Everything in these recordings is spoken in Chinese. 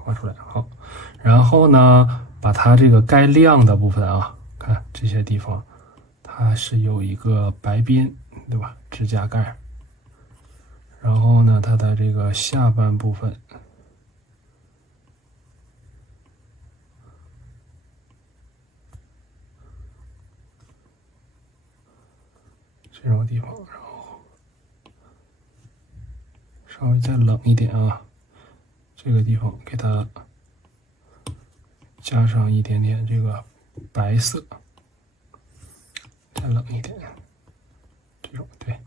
画出来。好，然后呢，把它这个该亮的部分啊，看这些地方，它是有一个白边，对吧？指甲盖。然后呢，它的这个下半部分，这种地方，然后稍微再冷一点啊，这个地方给它加上一点点这个白色，再冷一点，这种对。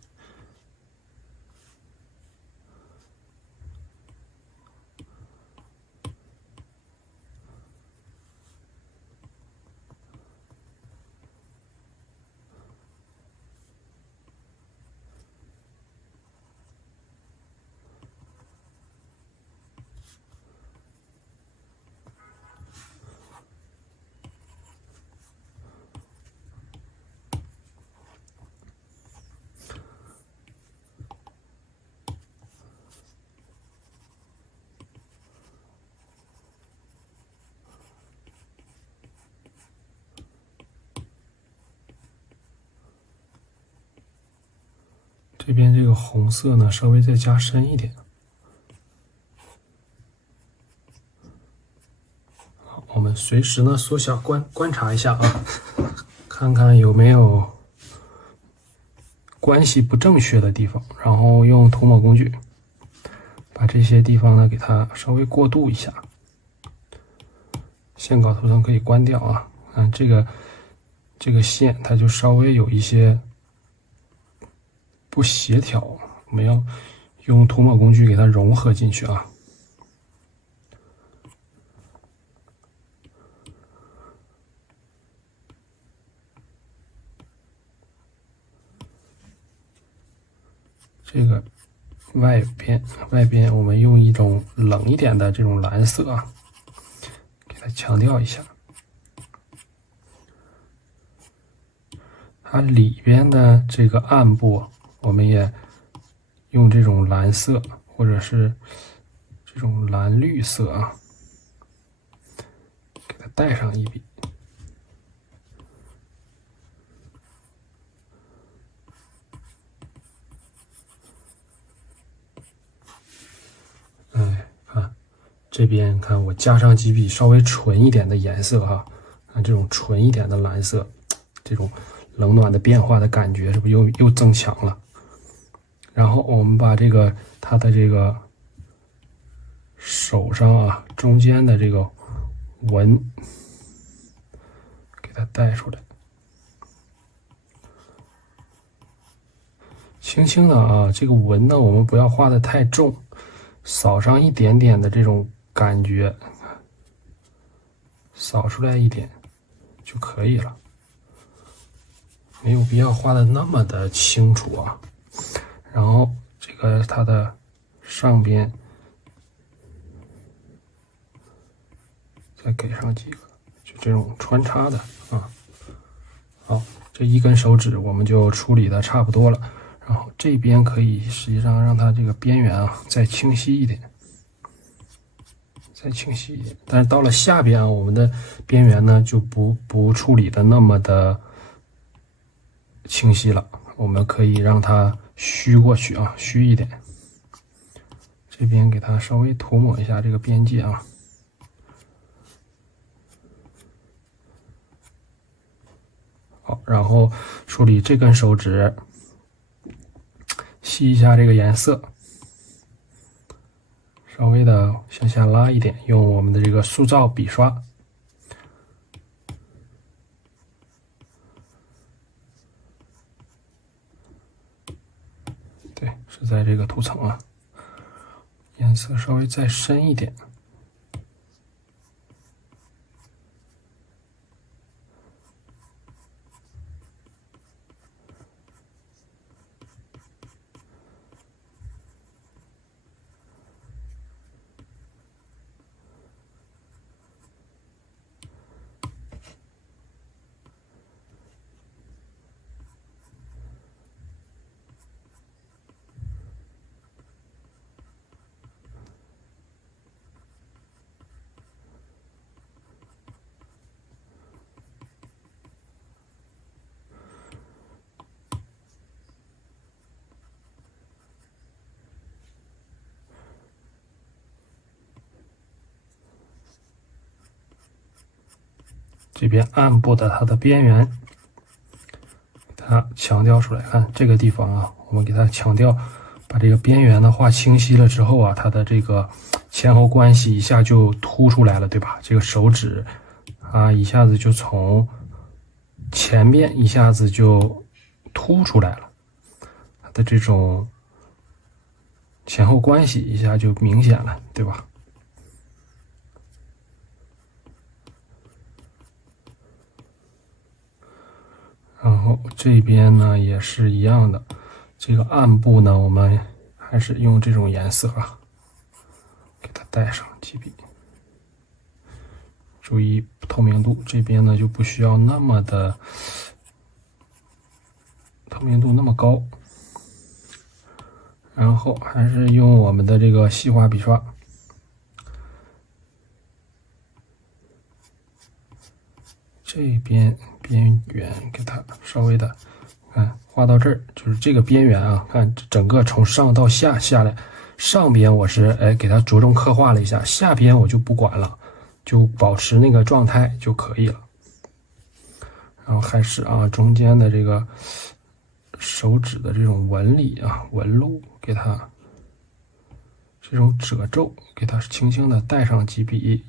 这边这个红色呢，稍微再加深一点。好，我们随时呢缩小观察一下啊，看看有没有关系不正确的地方，然后用涂抹工具把这些地方呢给它稍微过渡一下。线稿图层可以关掉啊，这个线它就稍微有一些不协调，我们要用涂抹工具给它融合进去啊。这个外边我们用一种冷一点的这种蓝色啊，给它强调一下。它里边的这个暗部，我们也用这种蓝色或者是这种蓝绿色啊，给它带上一笔。看这边看我加上几笔稍微纯一点的颜色哈，看这种纯一点的蓝色，这种冷暖的变化的感觉是不是又增强了？然后我们把这个它的这个手上啊中间的这个纹给它带出来，轻轻的啊，这个纹呢我们不要画的太重，扫上一点点的这种感觉，扫出来一点就可以了，没有必要画的那么的清楚啊。然后这个它的上边再给上几个，就这种穿插的啊。好，这一根手指我们就处理的差不多了。然后这边可以实际上让它这个边缘啊再清晰一点，再清晰一点。但是到了下边啊，我们的边缘呢就不处理的那么的清晰了，我们可以让它虚过去啊，虚一点。这边给它稍微涂抹一下这个边界啊。好，然后处理这根手指，吸一下这个颜色，稍微的向下拉一点，用我们的这个塑造笔刷。对，是在这个图层啊，颜色稍微再深一点。这边暗部的它的边缘，它强调出来。看这个地方啊，我们给它强调，把这个边缘呢画清晰了之后啊，它的这个前后关系一下就凸出来了，对吧？这个手指啊，一下子就从前面一下子就凸出来了，它的这种前后关系一下就明显了，对吧？然后这边呢也是一样的，这个暗部呢，我们还是用这种颜色啊，给它带上几笔。注意透明度，这边呢就不需要那么的透明度那么高。然后还是用我们的这个细滑笔刷，这边边缘给它稍微的，看画到这儿，就是这个边缘啊，看整个从上到下下来，上边我是给它着重刻画了一下，下边我就不管了，就保持那个状态就可以了。然后还是啊，中间的这个手指的这种纹理啊、纹路，给它这种褶皱，给它轻轻的带上几笔，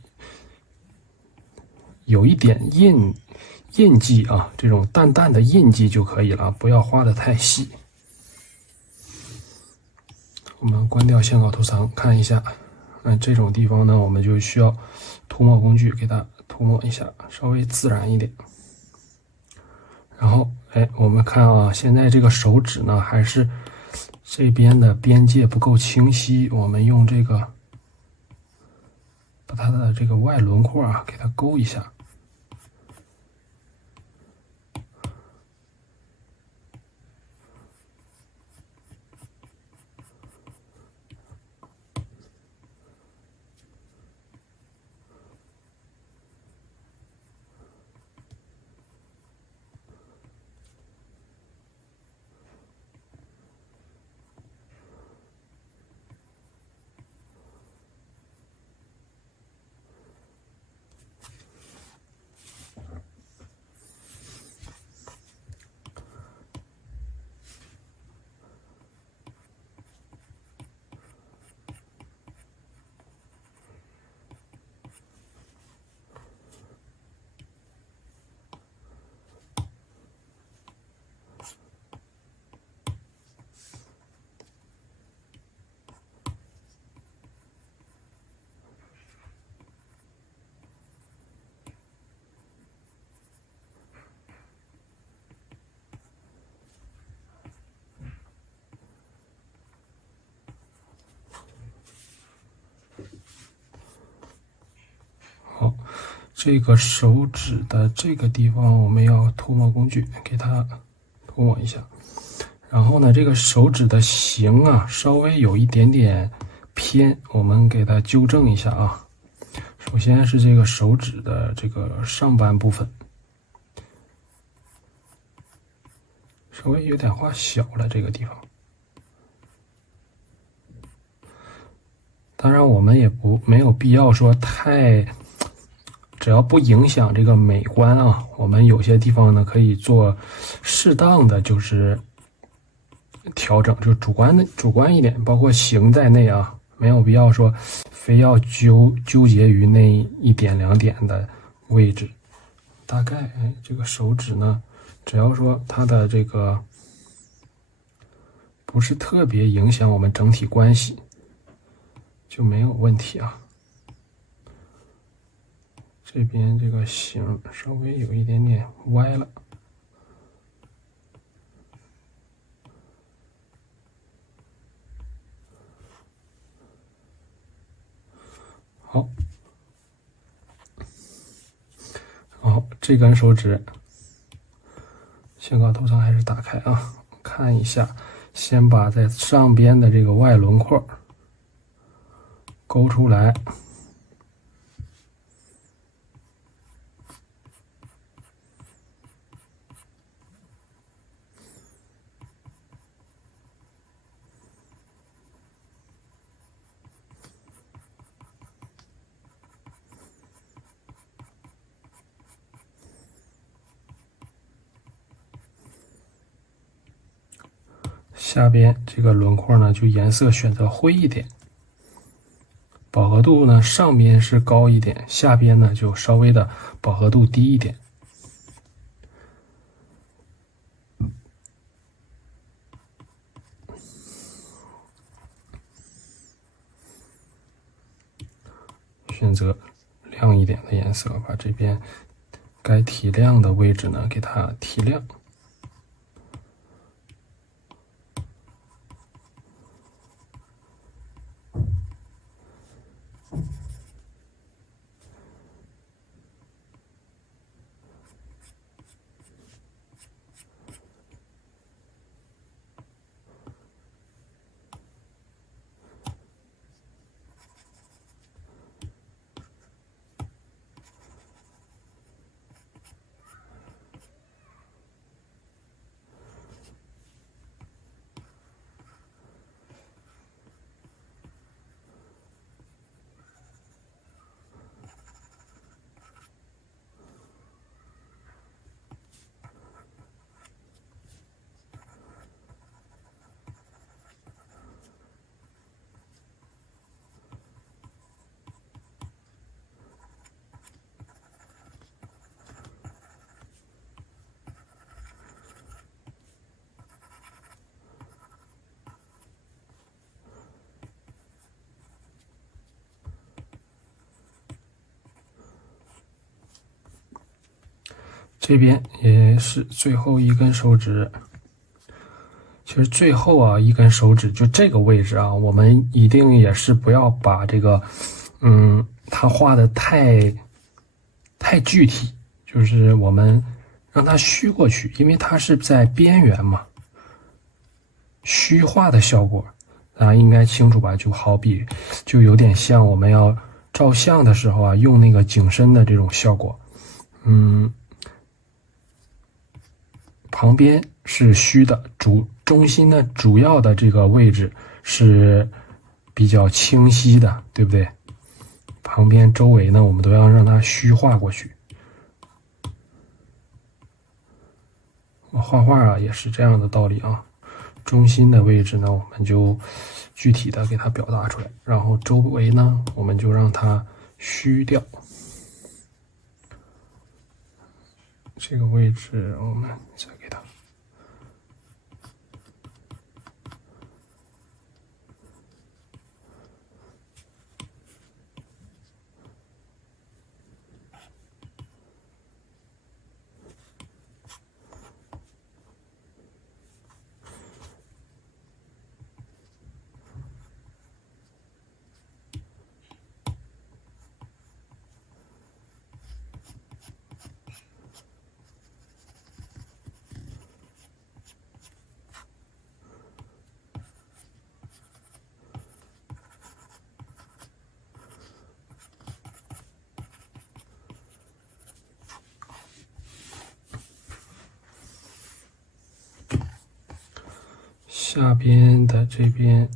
有一点印记啊，这种淡淡的印记就可以了，不要画的太细。我们关掉线稿图层，看一下，这种地方呢，我们就需要涂抹工具给它涂抹一下，稍微自然一点。然后，我们看啊，现在这个手指呢，还是这边的边界不够清晰，我们用这个把它的这个外轮廓啊，给它勾一下。好，这个手指的这个地方，我们要涂抹工具给它涂抹一下。然后呢，这个手指的形啊，稍微有一点点偏，我们给它纠正一下啊。首先是这个手指的这个上半部分，稍微有点画小了这个地方。当然，我们也没有必要说太，只要不影响这个美观啊，我们有些地方呢可以做适当的就是调整，就主观一点，包括形在内啊，没有必要说非要纠结于那一点两点的位置。大概这个手指呢，只要说它的这个不是特别影响我们整体关系，就没有问题啊。这边这个形稍微有一点点歪了。好，这根手指线稿图层还是打开啊，看一下，先把在上边的这个外轮廓勾出来。下边这个轮廓呢，就颜色选择灰一点，饱和度呢上边是高一点，下边呢就稍微的饱和度低一点。选择亮一点的颜色，把这边该提亮的位置呢给它提亮。这边也是最后一根手指，其实最后啊一根手指就这个位置啊，我们一定也是不要把这个，它画的太具体，就是我们让它虚过去，因为它是在边缘嘛，虚化的效果，大家应该清楚吧？就好比就有点像我们要照相的时候啊，用那个景深的这种效果，旁边是虚的，中心呢主要的这个位置是比较清晰的，对不对？旁边周围呢，我们都要让它虚化过去。画画啊，也是这样的道理啊。中心的位置呢，我们就具体的给它表达出来，然后周围呢，我们就让它虚掉。这个位置我们再给它。下边的这边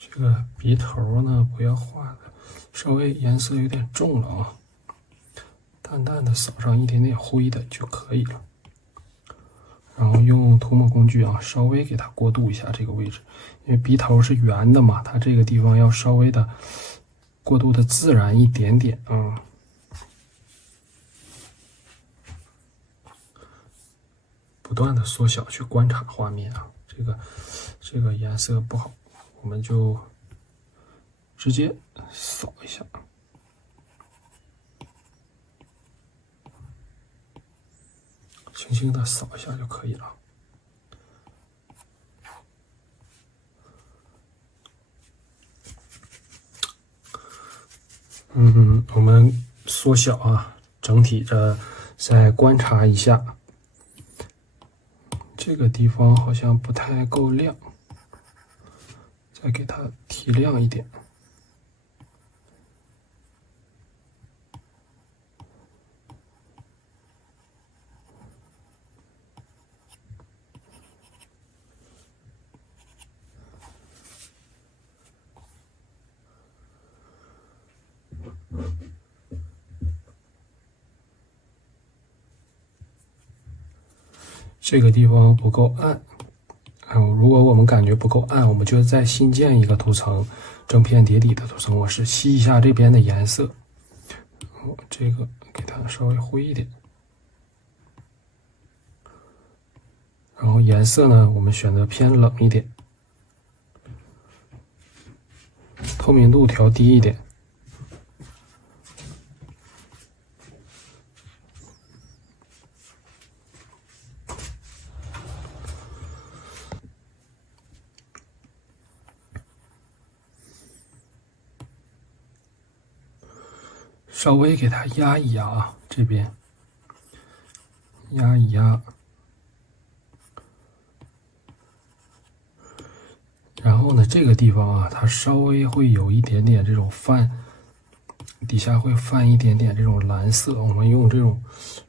这个鼻头呢，不要画的稍微颜色有点重了啊，淡淡的扫上一点点灰的就可以了。然后用涂抹工具啊，稍微给它过渡一下这个位置，因为鼻头是圆的嘛，它这个地方要稍微的过渡的自然一点点啊。不断的缩小去观察画面啊，这个颜色不好，我们就直接扫一下，轻轻的扫一下就可以了。我们缩小啊，整体的再观察一下，这个地方好像不太够亮，再给它提亮一点。这个地方不够暗，如果我们感觉不够暗，我们就再新建一个图层，正片叠底的图层模式，吸一下这边的颜色。这个给它稍微灰一点，然后颜色呢，我们选择偏冷一点，透明度调低一点。稍微给它压一压啊，这边压一压，然后呢，这个地方啊，它稍微会有一点点这种泛，底下会泛一点点这种蓝色，我们用这种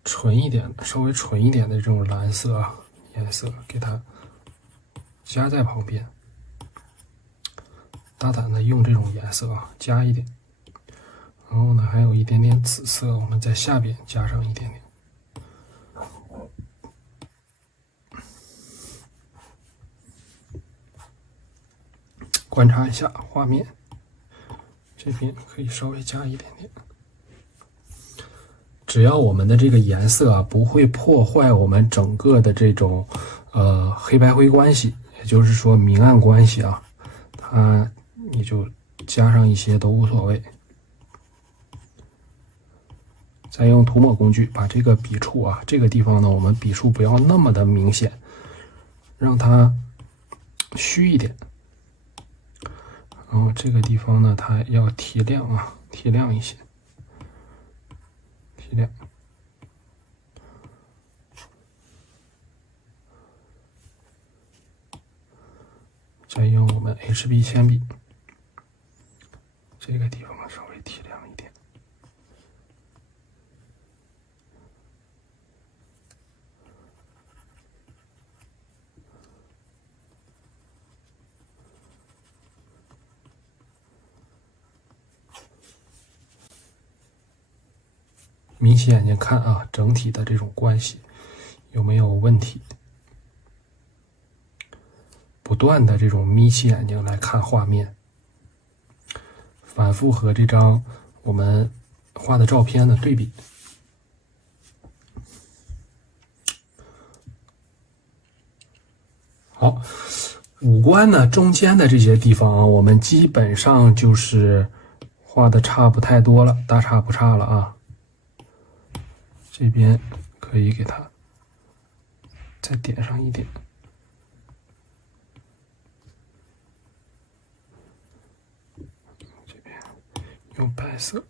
纯一点的、稍微纯一点的这种蓝色啊颜色给它加在旁边，大胆的用这种颜色啊加一点。然后呢，还有一点点紫色，我们在下边加上一点点。观察一下画面，这边可以稍微加一点点。只要我们的这个颜色啊不会破坏我们整个的这种黑白灰关系，也就是说明暗关系啊，你就加上一些都无所谓。再用涂抹工具把这个笔触啊，这个地方呢，我们笔触不要那么的明显，让它虚一点。然后这个地方呢，它要提亮啊，提亮一些，提亮。再用我们 HB 铅笔，这个地方稍微提亮一点。眯起眼睛看啊，整体的这种关系有没有问题？不断的这种眯起眼睛来看画面，反复和这张我们画的照片的对比。好，五官呢中间的这些地方啊，我们基本上就是画的差不太多了，大差不差了啊。这边可以给它再点上一点，这边用白色。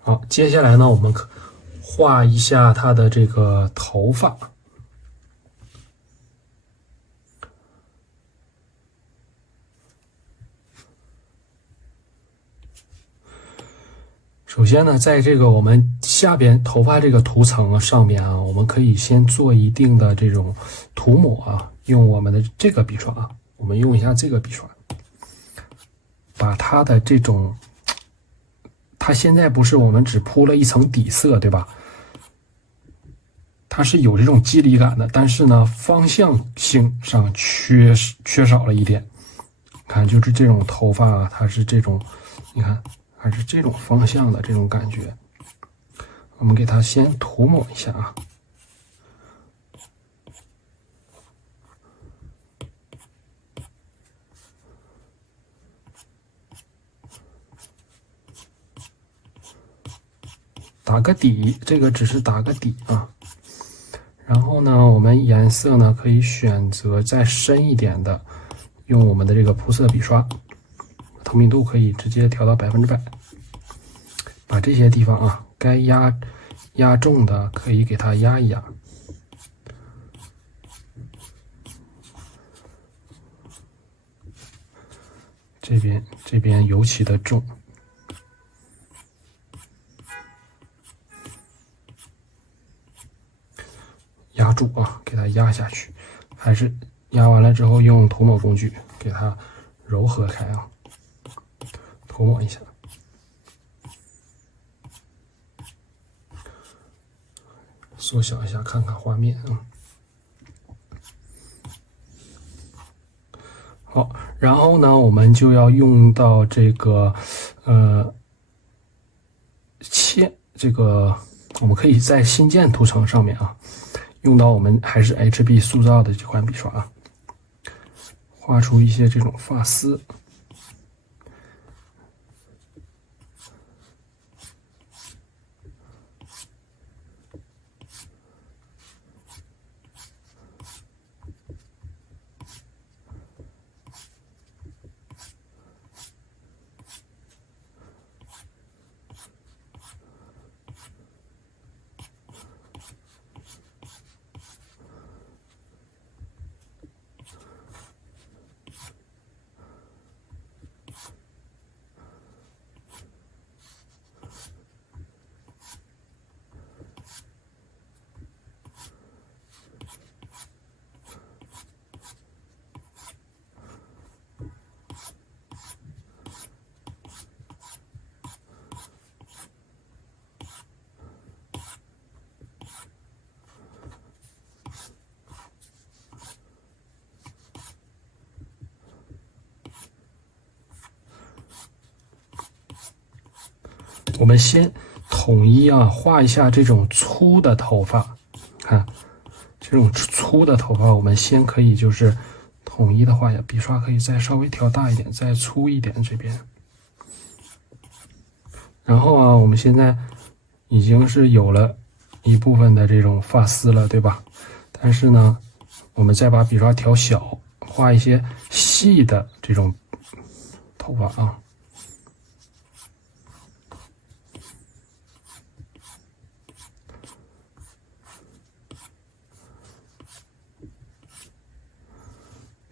好，接下来呢，我们画一下它的这个头发。首先呢，在这个我们下边头发这个图层上面啊，我们可以先做一定的这种涂抹啊，用我们的这个笔刷啊，我们用一下这个笔刷，把它的这种，它现在不是我们只铺了一层底色，对吧？它是有这种肌理感的，但是呢，方向性上缺少了一点。看，就是这种头发啊，它是这种你看还是这种方向的这种感觉。我们给它先涂抹一下啊。打个底，这个只是打个底啊。然后呢，我们颜色呢可以选择再深一点的，用我们的这个铺色笔刷，透明度可以直接调到100%。把这些地方啊，该压重的可以给它压一压。这边尤其的重。压住啊，给它压下去，还是压完了之后用涂抹工具给它柔和开啊，涂抹一下。缩小一下看看画面啊。好，然后呢，我们就要用到这个这个我们可以在新建图层上面啊。用到我们还是 HB 塑造的这款笔刷啊，画出一些这种发丝。我们先统一啊，画一下这种粗的头发，看这种粗的头发，我们先可以就是统一的画一下，笔刷可以再稍微调大一点，再粗一点这边。然后啊，我们现在已经是有了一部分的这种发丝了，对吧？但是呢，我们再把笔刷调小，画一些细的这种头发啊。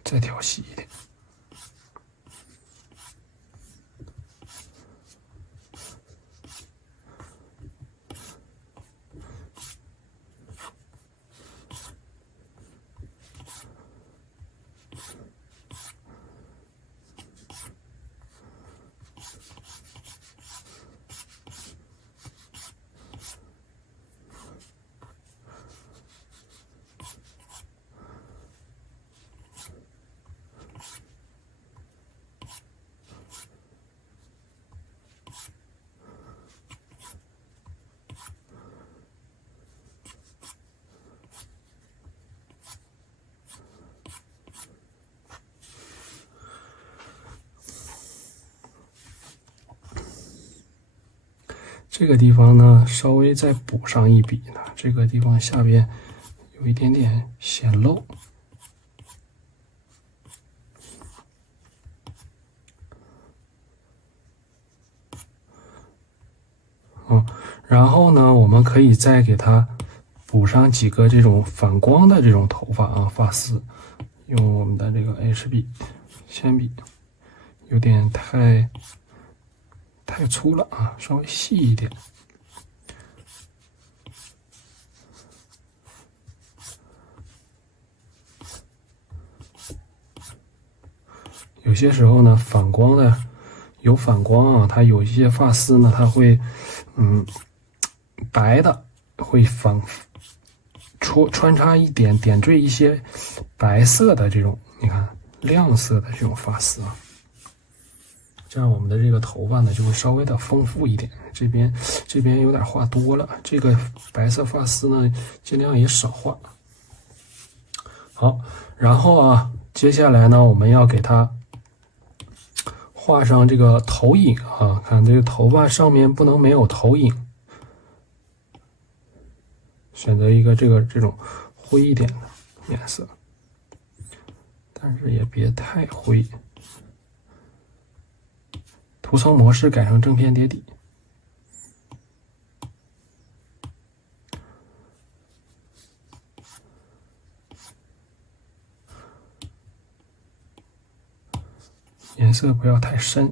再调细一点。这个地方呢，稍微再补上一笔呢，这个地方下边有一点点显露。然后呢，我们可以再给它补上几个这种反光的这种头发啊，发丝，用我们的这个 HB 铅笔，有点太粗了啊，稍微细一点。有些时候呢，反光的有反光啊，它有一些发丝呢，它会白的会穿插一点点缀一些白色的这种，你看亮色的这种发丝啊。这样我们的这个头发呢就会稍微的丰富一点。这边有点画多了，这个白色发丝呢尽量也少画。好，然后啊，接下来呢我们要给它画上这个头影啊，看这个头发上面不能没有头影，选择一个这种灰一点的颜色，但是也别太灰。涂层模式改成正片叠底。颜色不要太深。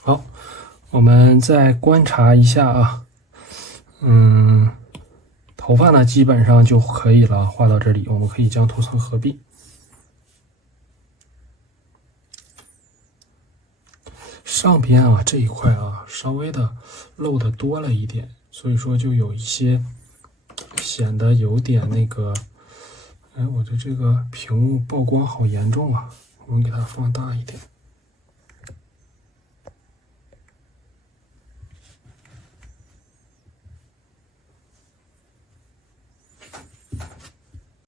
好，我们再观察一下啊，头发呢基本上就可以了，画到这里，我们可以将涂层合并。上边啊这一块啊稍微的露的多了一点，所以说就有一些显得有点那个，哎，我的这个屏幕曝光好严重啊，我们给它放大一点。